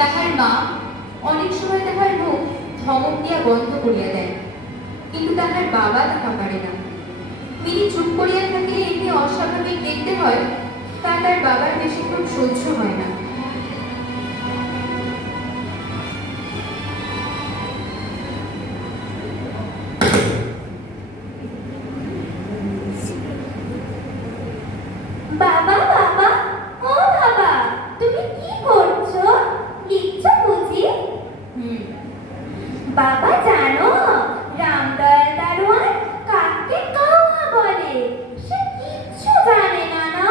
তাহার মা অনেক সময় তাহার মুখ ধমক দিয়া বন্ধ করিয়া দেয়, কিন্তু তাহার বাবা তাহা পারে না। মিনি চুপ করিয়া থাকিলে এমনি অস্বাভাবিক দেখতে হয়, তা তার বাবার বেশিক্ষণ সহ্য হয় না। বাবা বাবা, ও বাবা, তুমি কি করছো? লিখছো বুঝি? বাবা জানো, রামদয়াল দারোয়ান কাকে কাওয়া বলে? সে কিচ্ছু জানে না। না,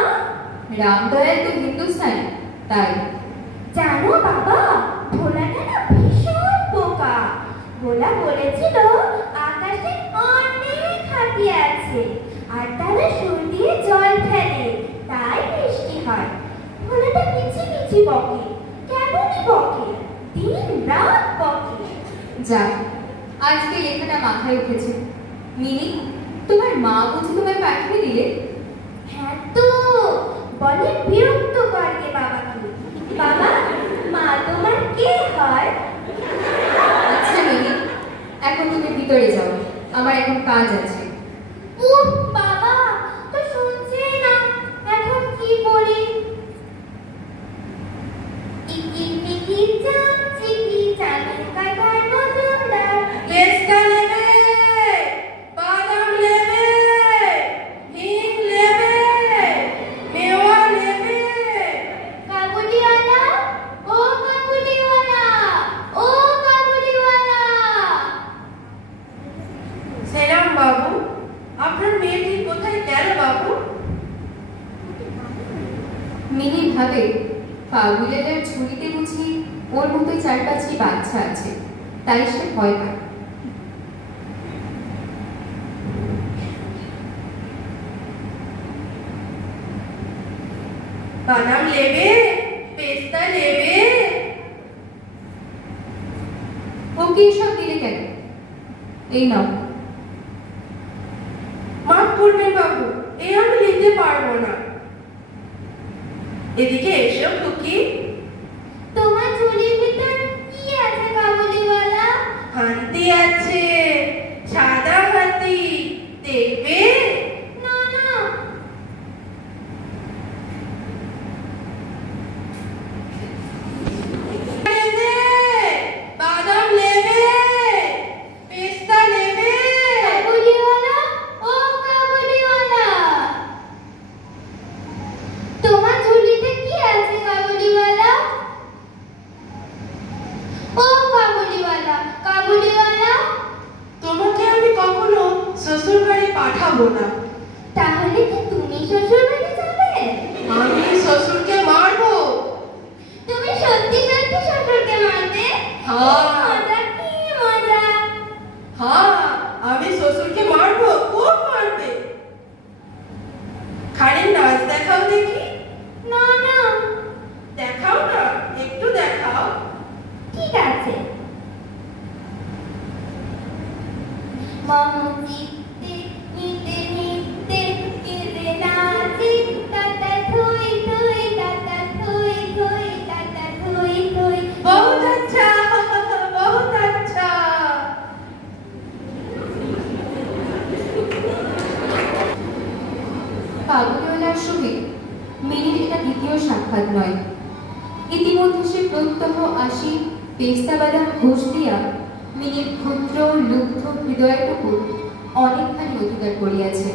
রামদয়াল তো হিন্দুস্তানি, তাই। জানো বাবা, ভোলাটা না ভীষণ বোকা। ভোলা বলেছিল আকাশে অনেক হাতি আছে, আর তারা সুর দিয়ে জল ফেলে, তাই বৃষ্টি হয়। ভোলাটা মিছি মিছি বকে, কেমনই বকে, দিন রাত বকে। যাক, আজকে লেখাটা মাথায় উঠেছে। মিনি, তোমার মা বুঝি তোমায় পাঠিয়ে দিলে? হ্যাঁ তো, বলে বিরক্ত করকে বাবাকে। বাবা, মা তোমার কে হয়? আচ্ছা মিনি, এখন তুমি ভিতরে যাও, আমার এখন কাজ আছে। উফ বাবা, তো শুনছেই না, এখন কি বলি? টিকি টিকি চাম চিকি চাঁদের কাটার মজুমদার। পেস্তা নেবে, বাদাম নেবে, হিং নেবে, মেওয়া নেবে। কাবুলিওয়ালা, ও কাবুলিওয়ালা, ও কাবুলিওয়ালা। সেলাম বাবু, আপনার মেয়েটি কোথায় গেল বাবু? মিনি ভাবে, পাগুলের ঝুড়িতে বুঝি ওর মতোই 4-5টি বাচ্চা আছে, তাই সে ভয় পায়। বাদাম নেবে, পেস্তা নেবে। ওকে এসব দিলে কেন? এই নাও। মাফ করবেন বাবু, এই আমি নিতে পারবো না। এদিকে এসো খুকি। তোমার ঝুলির ভিতর কি আছে কাবুলিওয়ালা? হাতি আছে, সাদা হাতি, দেখবে? না না, নেবে, বাদাম নেবে, পেস্তা নেবে। কাবুলিওয়ালা, ও কাবুলিওয়ালা। তোমার ঝুলিতে কি আছে কাবুলিওয়ালা? ও কাবুলিওয়ালা, কাবুলিওয়ালা। তোমাকে আমি কখনো শ্বশুর বাড়ি পাঠাবো না। তাহলে কি তুমি শ্বশুর বাড়ি যাবে? আমি শ্বশুরকে মারবো। তুমি সত্যি সত্যি শ্বশুরকে মারবে? হ্যাঁ। মজা, কি মজা। হ্যাঁ, আমি শ্বশুরকে মারবো, খুব মারবে। খালি নাচ দেখাও দেখি। না না, দেখাও না, একটু দেখাও। ঠিক আছে। মমজিতে নিতে নিতে কেঁদে নাচে, টাটা থই থই, টাটা থই থই, টাটা থই থই। বহুত আচ্ছা, বহুত আচ্ছা। পাগুলিওয়ালার সহিত মিনির এটা দ্বিতীয় সাক্ষাৎ নয়। ইতিমধ্যে সে প্রত্যহ আসি পেস্তা বাদাম ঘুষ দিয়া মিনির ক্ষুদ্র লুব্ধ হৃদয়টুকু অনেকখানি অধিকার করিয়াছে।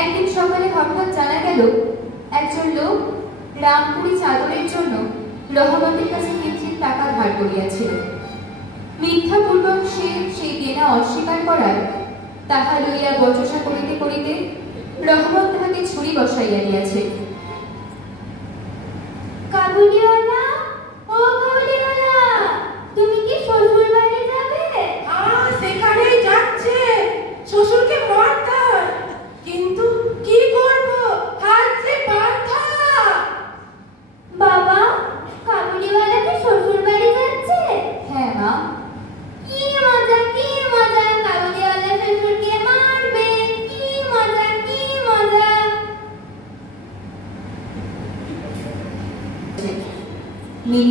একদিন সকালে হঠাৎ জানা গেল, একজন লোক রামপুরি চাদরের জন্য রহমতের কাছে কিঞ্চিৎ টাকা ধার করিয়াছিল। মিথ্যাপূর্বক সে সেই দেনা অস্বীকার করার তাহা লইয়া বচসা করিতে করিতে রহমত তাহাকে ছুরি বসাইয়া দিয়াছে। কাবুলিওয়ালা, ও কাবুলিওয়ালা, তুমি কি শ্বশুর বাড়ি যাবে? সেখানেই যাচ্ছে, শ্বশুরকে মারতে। কিন্তু কি করব, হাত যে বাঁধা। বাবা, কাবুলিওয়ালা কি শ্বশুর বাড়ি যাচ্ছে? হ্যাঁ মা। কি মজা, কি মজা, কাবুলিওয়ালা শ্বশুরকে মারবে। কি মজা, কি মজা।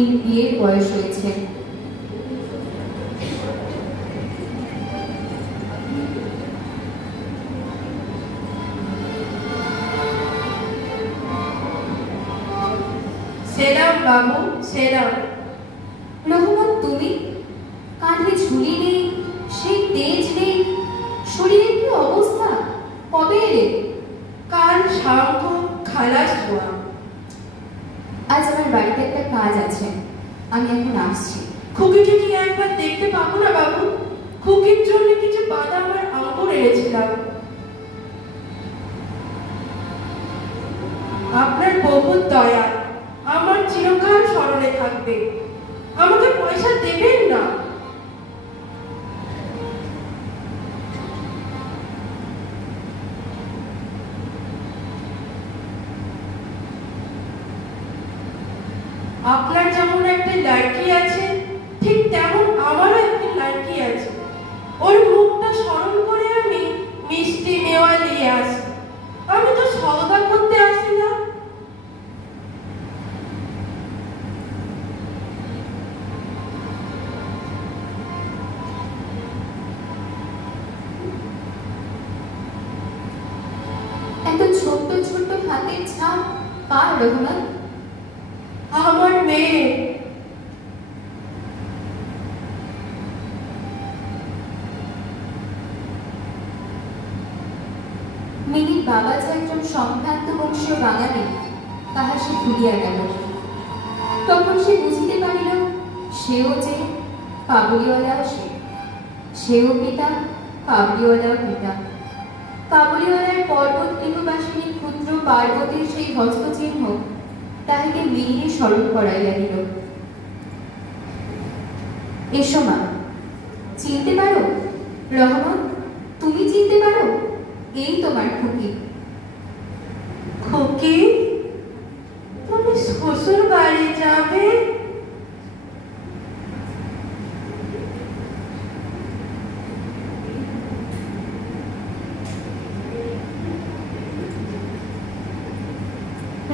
মিনির বিয়ের বয়স হয়েছে। সেলাম বাবু, সেলাম। রহমত, তুমি? কাঁধে ঝুলি নেই, সেই তেজ নেই, শরীরের কি অবস্থা? কবে এলে? কাল সাঙ্গ খালাস হওয়া। আজ আমার বাড়িতে একটা কাজ আছে, আমি এখন আসছি। খুকিকে কি একবার দেখতে পাবো না বাবু? খুকির জন্য কিছু বাদাম আর আঙ্গুর এনেছিলাম। আপনার বহুত দয়া আমার চিরকাল স্মরণে থাকবে। আমাকে পয়সা দেবেন না? আপনার যেমন একটা লাড়কি আছে, ঠিক তেমন আমারও একটা লাড়কি আছে। ওর মুখটা স্মরণ করে আমি মিষ্টি নেওয়া নিয়ে আসি। আমি তো সওদা করতে আসি না। এত ছোট্ট ছোট্ট হাতের ছাপ কার রহমত? আমার মেয়ে। মিনির বাবা যে একজন সম্ভ্রান্ত বংশীয় বাঙালি, তাহা সে ভুলিয়া গেল। তখন সে বুঝিতে পারিল, সেও যে, কাবুলিওয়ালাও সে। সেও পিতা, কাবুলিওয়ালাও পিতা। কাবুলিওয়ালার পর্বত গৃহবাসিনী ক্ষুদ্র পার্বতীর সেই হস্তচিহ্ন তাহাকে মিনিকে স্মরণ করাইয়া দিল। এসো মা, চিনতে পারো? রহমত, তুমি চিনতে পারো? এই তোমার খুকি। খুকি, তুমি শ্বশুর বাড়ি যাবে?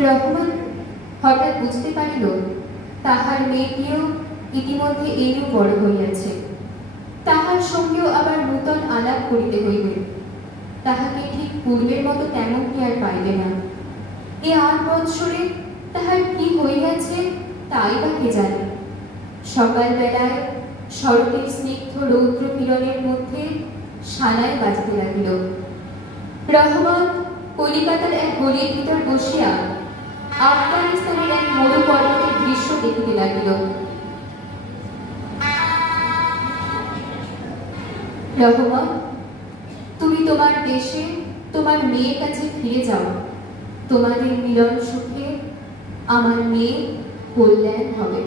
রহমত হঠাৎ বুঝতে পারিল, তাহার মেয়েটিও ইতিমধ্যে এইরূপ বড় হইয়াছে। তাহার সঙ্গেও আবার নূতন আলাপ করিতে হইবে। তাহাকে ঠিক পূর্বের মতো তেমনটি আর পাইবে না। এ ৮ বৎসরে তাহার কি হইয়াছে তাই বা কে জানে। সকালবেলায় শরতের স্নিগ্ধ রৌদ্র কিরণের মধ্যে সানাই বাজিতে লাগিল। রহমত কলিকাতার এক গলির ভিতর বসিয়া আফগানিস্তানের এক মরু পর্বতের দৃশ্য দেখিতে লাগিল। রহমত, তুমি তোমার দেশে তোমার মেয়ের কাছে ফিরে যাও। তোমাদের মিলন সুখে আমার মেয়ে কল্যাণ হবে।